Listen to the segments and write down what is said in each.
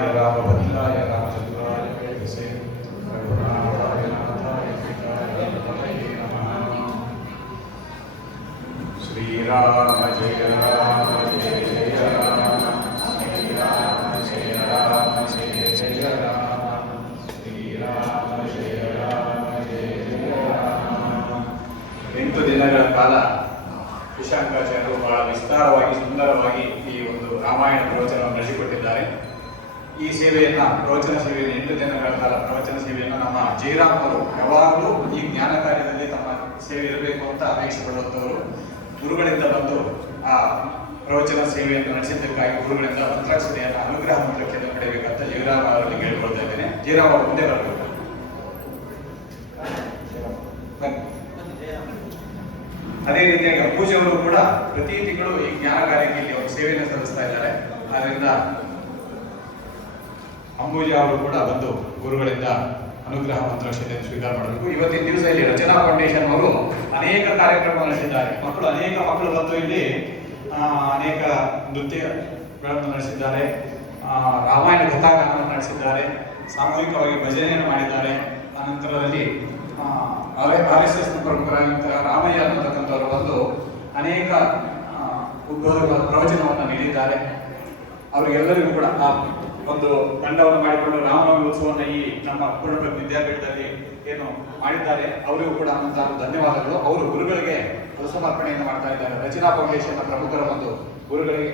रामाय रामभद्राय रामचंद्राय वेदसे रघुनाथाय नाथाय सीताय तनये नमः। श्रीराम जय राम जय जय राम, श्रीराम जय राम जय जय राम, श्रीराम जय राम जय जय राम। 8 ದಿನಗಳ ಕಾಲ ಶಶಾಂಕಾಚಾರ್ಯರು ಬಹಳ ವಿಸ್ತಾರವಾಗಿ ಸುಂದರವಾಗಿ ಈ ಒಂದು ರಾಮಾಯಣ ಪ್ರವಚನವನ್ನು ನಡೆಸಿಕೊಟ್ಟಿದ್ದಾರೆ. ಈ ಸೇವೆಯನ್ನು ಪ್ರವಚನ ಸೇವೆಯನ್ನು 8 ದಿನಗಳ ಕಾಲ ಪ್ರವಚನ ಸೇವೆಯನ್ನು ನಮ್ಮ ಜಯರಾಮ್ ಅವರು ಯಾವಾಗಲೂ ಈ ಜ್ಞಾನ ಕಾರ್ಯದಲ್ಲಿ ತಮ್ಮ ಸೇವೆ ಇರಬೇಕು ಅಂತ ಅಪೇಕ್ಷೆ ಪಡುವಂಥವರು. ಗುರುಗಳಿಂದ ಬಂದು ಆ ಪ್ರವಚನ ಸೇವೆಯನ್ನು ನಡೆಸಿದ್ದಕ್ಕಾಗಿ ಗುರುಗಳಿಂದ ಮಂತ್ರಾಕ್ಷತೆಯನ್ನು ಅನುಗ್ರಹ ಮಂತ್ರಕ್ಷತೆಯನ್ನು ಪಡೆಯಬೇಕಂತ ಜಯರಾಮ್ ಅವರಲ್ಲಿ ಕೇಳಿಕೊಳ್ತಾ ಇದ್ದೇನೆ. ಜಯರಾಮ್ ಅವರು ಮುಂದೆ ಬರಬೇಕು. ಅದೇ ರೀತಿಯಾಗಿ ಅಂಬೂಜಿ ಅವರು ಕೂಡ ಪ್ರತಿ ತಿಂಗಳು ಈ ಜ್ಞಾನ ಕಾರ್ಯಕ್ಕೆ ಇಲ್ಲಿ ಅವರು ಸೇವೆಯನ್ನು ಸಲ್ಲಿಸ್ತಾ ಇದ್ದಾರೆ. ಆದ್ದರಿಂದ ಅಂಬೂಜಿ ಅವರು ಕೂಡ ಬಂದು ಗುರುಗಳಿಂದ ಅನುಗ್ರಹ ಮಂತ್ರಾಕ್ಷತೆಯನ್ನು ಸ್ವೀಕಾರ ಮಾಡಬೇಕು. ಇವತ್ತಿನ ದಿವಸ ಇಲ್ಲಿ ರಚನಾ ಫೌಂಡೇಶನ್ ಅವರು ಅನೇಕ ಕಾರ್ಯಕ್ರಮ ನಡೆಸಿದ್ದಾರೆ. ಅನೇಕ ಮಕ್ಕಳು ಬಂದು ಇಲ್ಲಿ ಅನೇಕ ನೃತ್ಯಗಳನ್ನು ನಡೆಸಿದ್ದಾರೆ, ರಾಮಾಯಣ ಕಥಾಗಾನವನ್ನು ನಡೆಸಿದ್ದಾರೆ, ಸಾಮೂಹಿಕವಾಗಿ ಭಜನೆಯನ್ನು ಮಾಡಿದ್ದಾರೆ. ಅನಂತರದಲ್ಲಿ RSS ಪ್ರಮುಖರಾಗಿದ್ದ ರಾಮಯ್ಯ ಅನ್ನತಕ್ಕಂಥವರು ಬಂದು ಅನೇಕ ಉದ್ಬೋಧಕ ಪ್ರವಚನವನ್ನು ನೀಡಿದ್ದಾರೆ. ಅವರಿಗೆಲ್ಲರಿಗೂ ಕೂಡ ಆ ಒಂದು ತಂಡವನ್ನು ಮಾಡಿಕೊಂಡು ರಾಮನವಮಿ ಉತ್ಸವವನ್ನು ಈ ನಮ್ಮ ಪೂರ್ಣಪ್ರಜ್ಞ ವಿದ್ಯಾಪೀಠದಲ್ಲಿ ಏನು ಮಾಡಿದ್ದಾರೆ ಅವರಿಗೂ ಕೂಡ ಅನಂತ ಧನ್ಯವಾದಗಳು. ಅವರು ಗುರುಗಳಿಗೆ ಸಮರ್ಪಣೆಯನ್ನು ಮಾಡ್ತಾ ಇದ್ದಾರೆ. ರಚನಾ ಫೌಂಡೇಶನ್ ಪ್ರಮುಖರ ಒಂದು ಗುರುಗಳಿಗೆ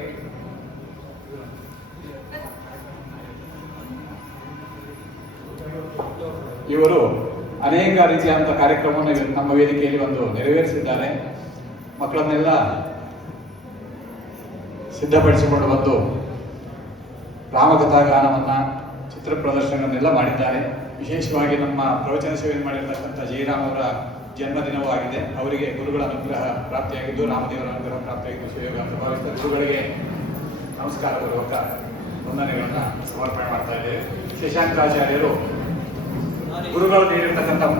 ಇವರು ಅನೇಕ ರೀತಿಯಾದಂಥ ಕಾರ್ಯಕ್ರಮವನ್ನು ನಮ್ಮ ವೇದಿಕೆಯಲ್ಲಿ ಒಂದು ನೆರವೇರಿಸಿದ್ದಾರೆ. ಮಕ್ಕಳನ್ನೆಲ್ಲ ಸಿದ್ಧಪಡಿಸಿಕೊಂಡು ಬಂದು ರಾಮಕಥಾಗಾನವನ್ನು ಚಿತ್ರ ಪ್ರದರ್ಶನವನ್ನೆಲ್ಲ ಮಾಡಿದ್ದಾರೆ. ವಿಶೇಷವಾಗಿ ನಮ್ಮ ಪ್ರವಚನ ಸೇವೆ ಮಾಡಿರ್ತಕ್ಕಂಥ ಜಯರಾಮ್ ಅವರ ಜನ್ಮದಿನವೂ ಆಗಿದೆ. ಅವರಿಗೆ ಗುರುಗಳ ಅನುಗ್ರಹ ಪ್ರಾಪ್ತಿಯಾಗಿದ್ದು, ರಾಮದೇವರ ಅನುಗ್ರಹ ಪ್ರಾಪ್ತಿಯಾಗಿದ್ದು ಸುಯೋಗ ಅಂತ ಭಾವಿಸಿದ ಗುರುಗಳಿಗೆ ನಮಸ್ಕಾರಪೂರ್ವಕ ವಂದನೆಗಳನ್ನು ಸಮರ್ಪಣೆ ಮಾಡ್ತಾ ಇದ್ದೇವೆ. ಶಶಾಂಕಾಚಾರ್ಯರು ಗುರುಗಳು ನೀಡಿರ್ತಕ್ಕಂಥ